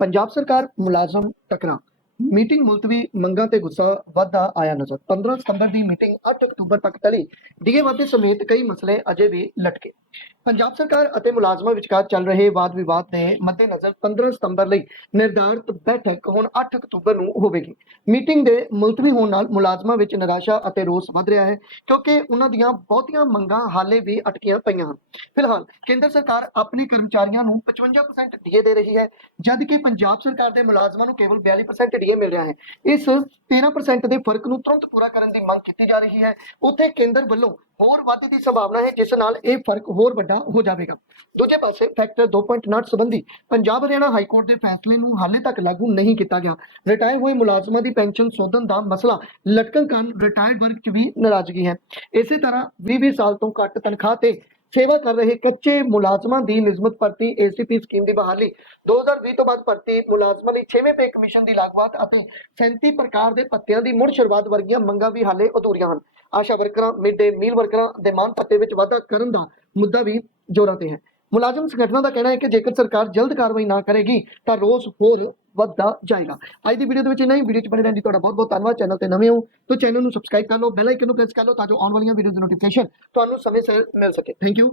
ਪੰਜਾਬ ਸਰਕਾਰ ਮੁਲਾਜ਼ਮ ਟਕਰਾ ਮੀਟਿੰਗ ਮੁਲਤਵੀ ਮੰਗਾਂ ਤੇ ਗੁੱਸਾ ਵੱਧਦਾ ਆਇਆ ਨਜ਼ਰ। 15 ਸਤੰਬਰ ਦੀ ਮੀਟਿੰਗ 8 ਅਕਤੂਬਰ ਤੱਕ ਟਲੀ। ਡੀਏ ਵਾਧੇ ਸਮੇਤ ਕਈ ਮਸਲੇ ਅਜੇ ਵੀ ਲਟਕੇ। ਪੰਜਾਬ ਸਰਕਾਰ ਅਤੇ ਮੁਲਾਜ਼ਮਾਂ ਵਿਚਕਾਰ ਚੱਲ ਰਹੇ ਵਾਦ ਵਿਵਾਦ ਦੇ ਮੱਦੇਨਜ਼ਰ 15 ਸਤੰਬਰ ਲਈ ਨਿਰਧਾਰਤ ਬੈਠਕ ਹੁਣ 8 ਅਕਤੂਬਰ ਨੂੰ ਹੋਵੇਗੀ। ਮੀਟਿੰਗ ਦੇ ਮੁਲਤਵੀ ਹੋਣ ਨਾਲ ਮੁਲਾਜ਼ਮਾਂ ਵਿੱਚ ਨਿਰਾਸ਼ਾ ਅਤੇ ਰੋਸ ਵੱਧ ਰਿਹਾ ਹੈ ਕਿਉਂਕਿ ਉਹਨਾਂ ਦੀਆਂ ਬਹੁਤੀਆਂ ਮੰਗਾਂ ਹਾਲੇ ਵੀ ਅਟਕੀਆਂ ਪਈਆਂ ਹਨ। ਫਿਲਹਾਲ ਕੇਂਦਰ ਸਰਕਾਰ ਆਪਣੇ ਕਰਮਚਾਰੀਆਂ ਨੂੰ 55% ਡੀਏ ਦੇ ਰਹੀ ਹੈ, ਜਦਕਿ ਪੰਜਾਬ ਸਰਕਾਰ ਦੇ ਮੁਲਾਜ਼ਮਾਂ ਨੂੰ ਕੇਵਲ 42% ਡੀਏ ਮਿਲ ਰਿਹਾ ਹੈ। ਇਸ 13% ਦੇ ਫ਼ਰਕ ਨੂੰ ਤੁਰੰਤ ਪੂਰਾ ਕਰਨ ਦੀ ਮੰਗ ਕੀਤੀ ਜਾ ਰਹੀ ਹੈ। ਉੱਥੇ ਕੇਂਦਰ ਵੱਲੋਂ ਹੋਰ ਵਾਧੇ ਦੀ ਸੰਭਾਵਨਾ ਹੈ, ਜਿਸ ਨਾਲ ਇਹ ਫ਼ਰਕ ਹੋਰ ਵੱਡਾ ਹੋ ਜਾਵੇਗਾ। ਦੂਜੇ ਪਾਸੇ ਫੈਕਟਰ 2.9 ਸੰਬੰਧੀ ਪੰਜਾਬ ਹਰਿਆਣਾ ਹਾਈ ਕੋਰਟ ਦੇ ਫੈਸਲੇ ਨੂੰ ਹਾਲੇ ਤੱਕ ਲਾਗੂ ਨਹੀਂ ਕੀਤਾ ਗਿਆ। ਰਿਟਾਇਰ ਹੋਏ ਮੁਲਾਜ਼ਮਾਂ ਦੀ ਪੈਨਸ਼ਨ ਸੋਧਣ ਦਾ ਮਸਲਾ ਲਟਕਣ ਕਾਰਨ ਰਿਟਾਇਰਡ ਵਰਗ 'ਚ ਵੀ ਨਾਰਾਜ਼ਗੀ ਹੈ। ਇਸੇ ਤਰ੍ਹਾਂ 20-20 ਸਾਲ ਤੋਂ ਘੱਟ ਤਨਖਾਹ ਤੇ ਸੇਵਾ ਕਰ ਰਹੇ ਕੱਚੇ ਮੁਲਾਜ਼ਮਾਂ ਦੀ ਨਿਯਮਤ ਭਰਤੀ ਏਸੀਪੀ ਸਕੀਮ ਦੀ ਬਹਾਲੀ 2020 ਤੋਂ ਬਾਅਦ ਭਰਤੀ ਮੁਲਾਜ਼ਮਾਂ ਲਈ 6ਵੇਂ ਪੇ ਕਮਿਸ਼ਨ ਦੀ ਲਾਗਵਾਤ ਅਤੇ 37 ਪ੍ਰਕਾਰ ਦੇ ਪੱਤਿਆਂ ਦੀ ਮੁੜ ਸ਼ੁਰੂਆਤ ਵਰਗੀਆਂ ਮੰਗਾਂ ਵੀ ਹਾਲੇ ਅਧੂਰੀਆਂ ਹਨ। ਆਸ਼ਾ ਵਰਕਰਾਂ, ਮਿਡ ਡੇ ਮੀਲ ਵਰਕਰਾਂ ਦੇ ਮਾਨ ਭੱਤੇ ਵਿੱਚ ਵਾਧਾ ਕਰਨ ਦਾ ਮੁੱਦਾ ਵੀ ਜ਼ੋਰਾਂ ਤੇ ਹੈ। ਮੁਲਾਜ਼ਮ ਸੰਗਠਨਾਂ ਦਾ ਕਹਿਣਾ ਹੈ ਕਿ ਜੇਕਰ ਸਰਕਾਰ ਜਲਦ ਕਾਰਵਾਈ ਨਾ ਕਰੇਗੀ, ਤਾਂ ਰੋਜ਼ ਹੋਰ ਵੱਧਦਾ ਜਾਏਗਾ। ਅੱਜ ਦੀ ਵੀਡੀਓ ਦੇ ਵਿੱਚ ਇੰਨਾ ਹੀ। ਵੀਡੀਓ ਚ ਬਣੇ ਰਹਿਣ ਦੀ ਤੁਹਾਡਾ ਬਹੁਤ ਬਹੁਤ ਧੰਨਵਾਦ। ਚੈਨਲ ਤੇ ਨਵੇਂ ਹੋ ਤਾਂ ਚੈਨਲ ਨੂੰ ਸਬਸਕ੍ਰਾਈਬ ਕਰ ਲਓ, ਬੈਲ ਆਈਕਨ ਨੂੰ ਪ੍ਰੈਸ ਕਰ ਲਓ ਤਾਂ ਜੋ ਆਉਣ ਵਾਲੀਆਂ ਵੀਡੀਓ ਦੀ ਨੋਟੀਫਿਕੇਸ਼ਨ ਤੁਹਾਨੂੰ ਸਮੇਂ ਸਿਰ ਮਿਲ ਸਕੇ। Thank you